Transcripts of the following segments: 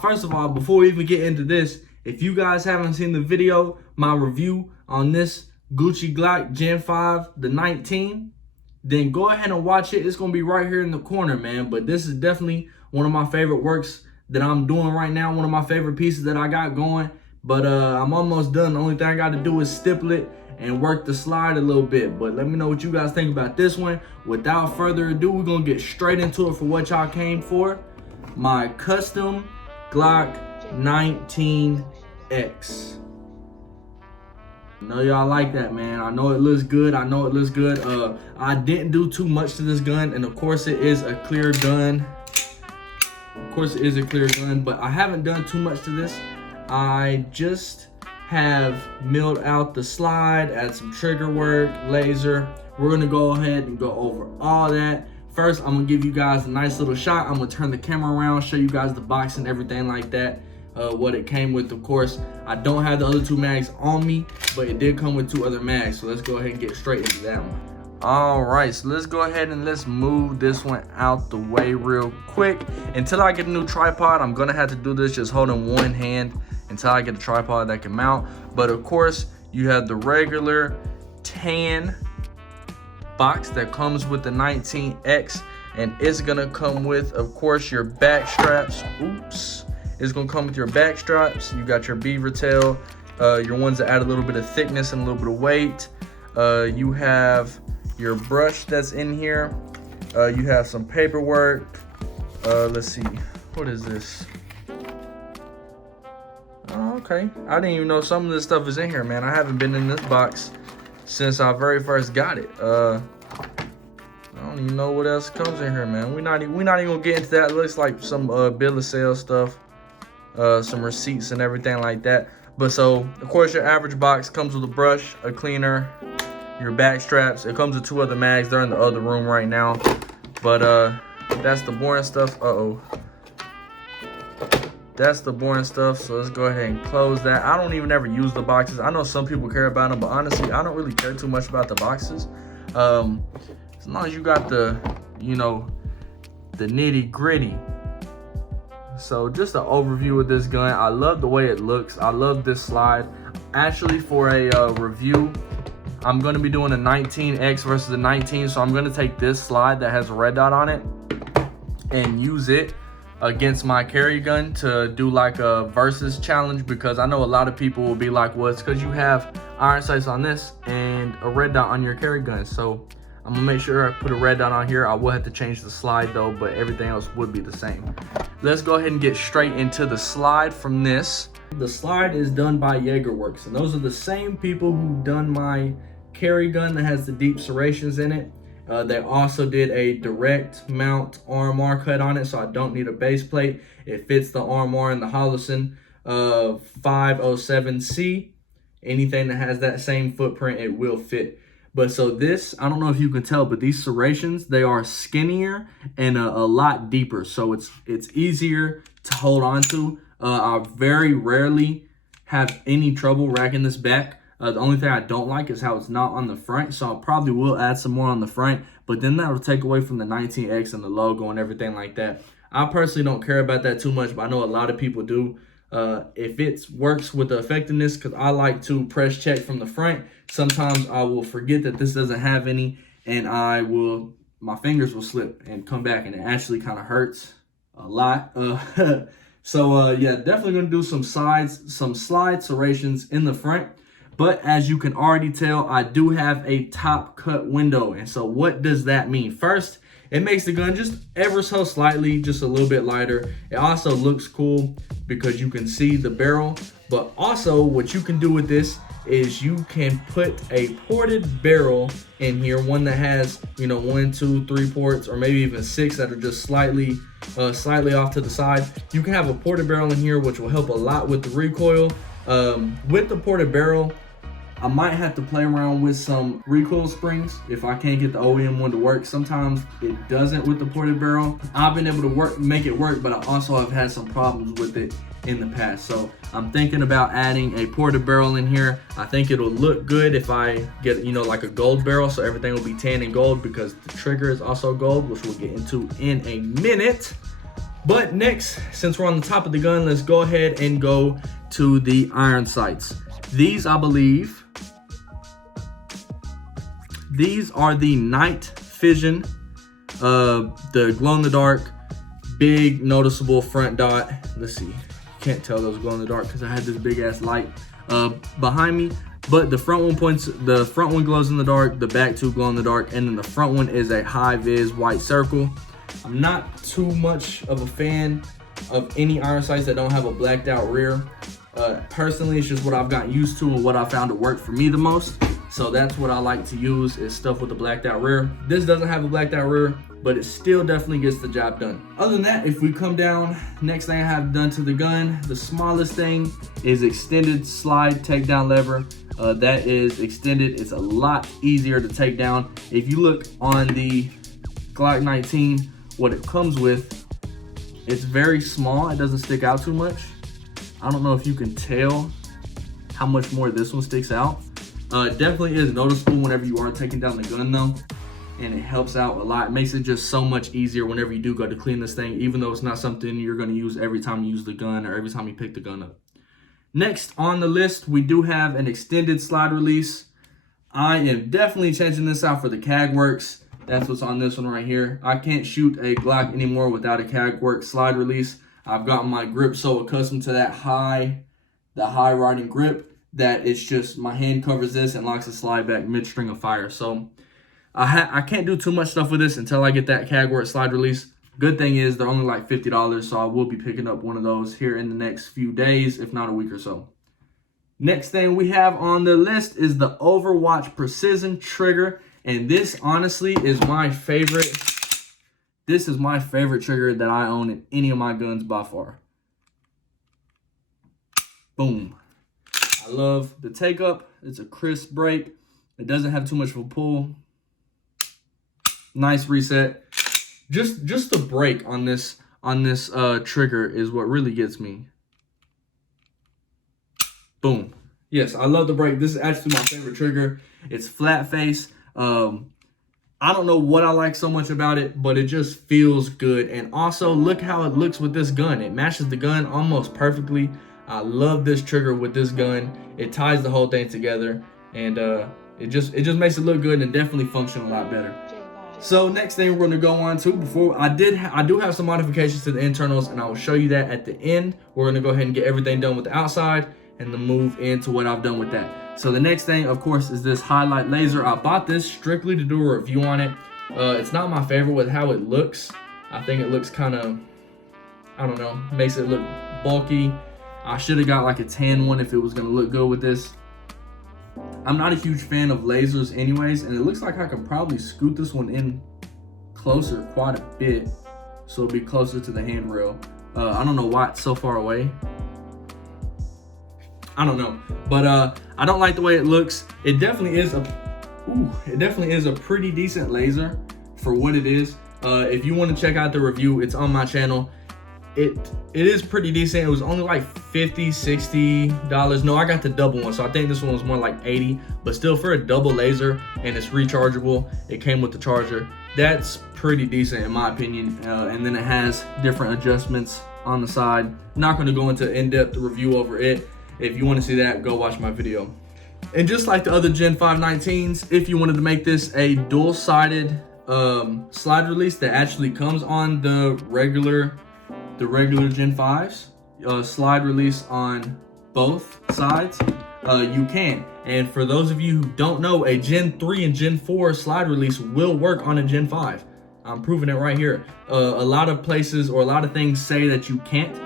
First of all, before we even get into this, if you guys haven't seen the video, my review on this Gucci Glock Gen 5, the 19, then go ahead and watch it. It's going to be right here in the corner, man. But this is definitely one of my favorite works that I'm doing right now. One of my favorite pieces that I got going. But I'm almost done. The only thing I got to do is stipple it and work the slide a little bit. But let me know what you guys think about this one. Without further ado, we're going to get straight into it for what y'all came for. My custom Glock 19x. I know y'all like that, man. I know it looks good. I didn't do too much to this gun, and of course it is a clear gun. But I haven't done too much to this. I just have milled out the slide, add some trigger work, laser. We're gonna go ahead and go over all that. First, I'm gonna give you guys a nice little shot. I'm gonna turn the camera around, show you guys the box and everything like that. What it came with, of course. I don't have the other two mags on me, but it did come with two other mags. So let's go ahead and get straight into that one. All right, so let's go ahead and let's move this one out the way real quick. Until I get a new tripod, I'm gonna have to do this just holding one hand until I get a tripod that can mount. But of course, you have the regular tan box that comes with the 19x, and it's gonna come with, of course, your back straps. It's gonna come with your back straps. You got your beaver tail, your ones that add a little bit of thickness and a little bit of weight. You have your brush that's in here. You have some paperwork. Let's see, what is this? Oh, okay, I didn't even know some of this stuff is in here, man. I haven't been in this box since I very first got it. I don't even know what else comes in here, man. We're not even gonna get into that. It looks like some bill of sale stuff, some receipts and everything like that. But so, of course, your average box comes with a brush, a cleaner, your back straps. It comes with two other mags. They're in the other room right now. But that's the boring stuff. That's the boring stuff. So let's go ahead and close that. I don't even ever use the boxes. I know some people care about them, but honestly, I don't really care too much about the boxes. As long as you got the, you know, the nitty gritty. So just an overview of this gun. I love the way it looks. I love this slide. Actually, for a review, I'm going to be doing a 19x versus the 19. So I'm going to take this slide that has a red dot on it and use it against my carry gun to do like a versus challenge, because I know a lot of people will be like, well, it's because you have iron sights on this and a red dot on your carry gun. So I'm gonna make sure I put a red dot on here. I will have to change the slide though, but everything else would be the same. Let's go ahead and get straight into the slide from this. The slide is done by Jaegerworks, and those are the same people who done my carry gun that has the deep serrations in it. They also did a direct mount RMR cut on it, so I don't need a base plate. It fits the RMR and the Hollison 507C. Anything that has that same footprint, it will fit. But so this, I don't know if you can tell, but these serrations, they are skinnier and a lot deeper. So it's easier to hold on to. I very rarely have any trouble racking this back. The only thing I don't like is how it's not on the front, so I probably will add some more on the front, but then that'll take away from the 19x and the logo and everything like that. I personally don't care about that too much, but I know a lot of people do. If it works with the effectiveness, because I like to press check from the front, sometimes I will forget that this doesn't have any, and my fingers will slip and come back, and it actually kind of hurts a lot. Yeah, definitely gonna do some slide serrations in the front. But as you can already tell, I do have a top cut window. And so what does that mean? First, it makes the gun just ever so slightly, just a little bit lighter. It also looks cool because you can see the barrel. But also what you can do with this is you can put a ported barrel in here, one that has, you know, 1, 2, 3 ports, or maybe even 6 that are just slightly off to the side. You can have a ported barrel in here, which will help a lot with the recoil. With the ported barrel, I might have to play around with some recoil springs if I can't get the OEM one to work. Sometimes it doesn't with the ported barrel. I've been able to make it work, but I also have had some problems with it in the past. So I'm thinking about adding a ported barrel in here. I think it'll look good if I get, you know, like a gold barrel, so everything will be tan and gold because the trigger is also gold, which we'll get into in a minute. But next, since we're on the top of the gun, let's go ahead and go to the iron sights. These, I believe, these are the night vision, the glow in the dark, big noticeable front dot. Let's see, can't tell those glow in the dark because I had this big ass light behind me. But the front one glows in the dark, the back two glow in the dark, and then the front one is a high vis white circle. I'm not too much of a fan of any iron sights that don't have a blacked out rear. Personally, it's just what I've gotten used to and what I found to work for me the most. So that's what I like to use, is stuff with a blacked out rear. This doesn't have a blacked out rear, but it still definitely gets the job done. Other than that, if we come down, next thing I have done to the gun, the smallest thing is extended slide takedown lever. That is extended. It's a lot easier to take down. If you look on the Glock 19, what it comes with, it's very small. It doesn't stick out too much. I don't know if you can tell how much more this one sticks out. It definitely is noticeable whenever you are taking down the gun though, and it helps out a lot. It makes it just so much easier whenever you do go to clean this thing, even though it's not something you're going to use every time you use the gun or every time you pick the gun up. Next on the list, we do have an extended slide release. I am definitely changing this out for the CAG Works. That's what's on this one right here. I can't shoot a Glock anymore without a CAG Works slide release. I've gotten my grip so accustomed to that high riding grip that it's just my hand covers this and locks the slide back mid-string of fire. So I can't do too much stuff with this until I get that CAG Works slide release. Good thing is they're only like $50, so I will be picking up one of those here in the next few days, if not a week or so. Next thing we have on the list is the Overwatch Precision Trigger. And this honestly is my favorite. This is my favorite trigger that I own in any of my guns by far. Boom. I love the take up. It's a crisp break. It doesn't have too much of a pull. Nice reset. Just the break on this trigger is what really gets me. Boom. Yes, I love the break. This is actually my favorite trigger. It's flat face. I don't know what I like so much about it, but it just feels good. And also, look how it looks with this gun. It matches the gun almost perfectly. I love this trigger with this gun. It ties the whole thing together, and it just makes it look good and definitely function a lot better. So next thing we're going to go on to, I do have some modifications to the internals, and I will show you that at the end. We're going to go ahead and get everything done with the outside and then move into what I've done with that. So the next thing, of course, is this highlight laser. I bought this strictly to do a review on it. It's not my favorite with how it looks. I think it looks kind of, I don't know, makes it look bulky. I should have got like a tan one if it was going to look good with this. I'm not a huge fan of lasers anyways, and it looks like I can probably scoot this one in closer quite a bit so it'll be closer to the handrail. I don't know why it's so far away. I don't know, but I don't like the way it looks. It definitely is a pretty decent laser for what it is. If you want to check out the review, it's on my channel. It is pretty decent. It was only like $50-$60. No, I got the double one, so I think this one was more like $80, but still, for a double laser and it's rechargeable, it came with the charger. That's pretty decent in my opinion. And then it has different adjustments on the side. Not going to go into in-depth review over it. If you want to see that, go watch my video. And just like the other Gen 5 19s, if you wanted to make this a dual-sided slide release that actually comes on the regular Gen 5s, slide release on both sides, you can. And for those of you who don't know, a Gen 3 and Gen 4 slide release will work on a Gen 5. I'm proving it right here. A lot of places or a lot of things say that you can't.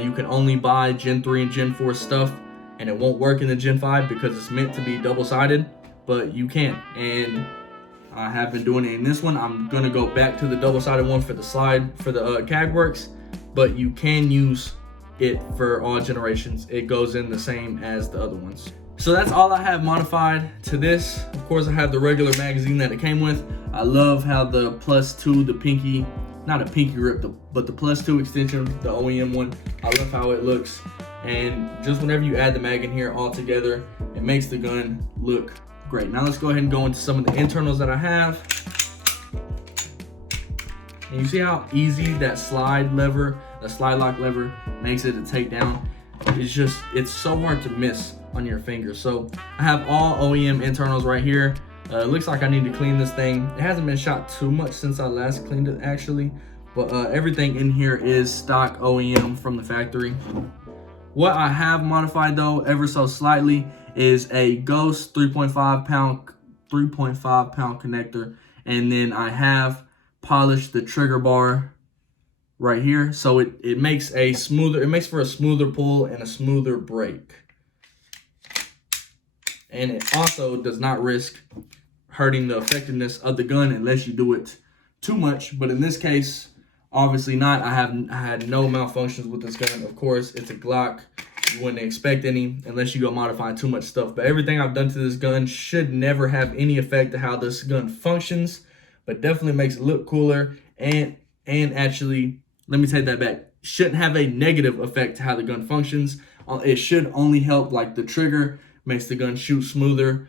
You can only buy Gen 3 and Gen 4 stuff and it won't work in the Gen 5 because it's meant to be double-sided, but you can. And I have been doing it in this one. I'm gonna go back to the double-sided one for the slide, for the CAG works, but you can use it for all generations. It goes in the same as the other ones. So that's all I have modified to this. Of course, I have the regular magazine that it came with. I love how the +2, the pinky, not a pinky grip, but the +2 extension, the OEM one, I love how it looks. And just whenever you add the mag in here all together, it makes the gun look great. Now let's go ahead and go into some of the internals that I have. And you see how easy that slide lever, the slide lock lever, makes it to take down. It's so hard to miss on your finger. So I have all OEM internals right here. It looks like I need to clean this thing. It hasn't been shot too much since I last cleaned it actually, but everything in here is stock OEM from the factory. What I have modified though, ever so slightly, is a Ghost 3.5 pound connector, and then I have polished the trigger bar right here, so it makes for a smoother pull and a smoother break. And it also does not risk hurting the effectiveness of the gun unless you do it too much. But in this case, obviously not. I had no malfunctions with this gun. Of course, it's a Glock. You wouldn't expect any unless you go modifying too much stuff. But everything I've done to this gun should never have any effect to how this gun functions, but definitely makes it look cooler. And actually, let me take that back. Shouldn't have a negative effect to how the gun functions. It should only help, like the trigger makes the gun shoot smoother,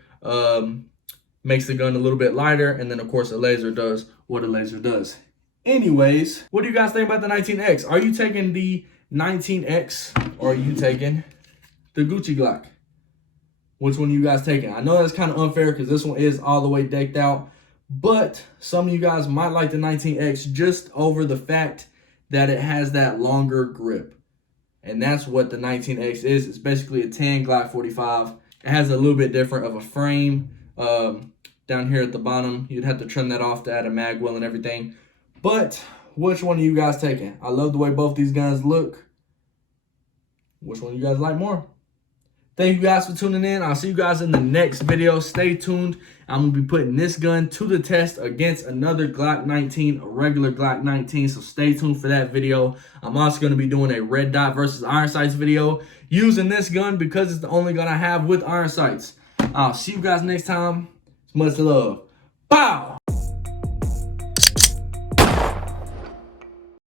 makes the gun a little bit lighter, and then of course a laser does what a laser does. Anyways, what do you guys think about the 19X? Are you taking the 19X or are you taking the Gucci Glock? Which one are you guys taking? I know that's kind of unfair because this one is all the way decked out, but some of you guys might like the 19X just over the fact that it has that longer grip. And that's what the 19X is. It's basically a 10 Glock 45. It has a little bit different of a frame down here at the bottom. You'd have to trim that off to add a mag well and everything. But which one are you guys taking? I love the way both these guns look. Which one you guys like more? Thank you guys for tuning in. I'll see you guys in the next video. Stay tuned. I'm going to be putting this gun to the test against another Glock 19, a regular Glock 19. So stay tuned for that video. I'm also going to be doing a red dot versus iron sights video using this gun because it's the only gun I have with iron sights. I'll see you guys next time. Much love. Bow!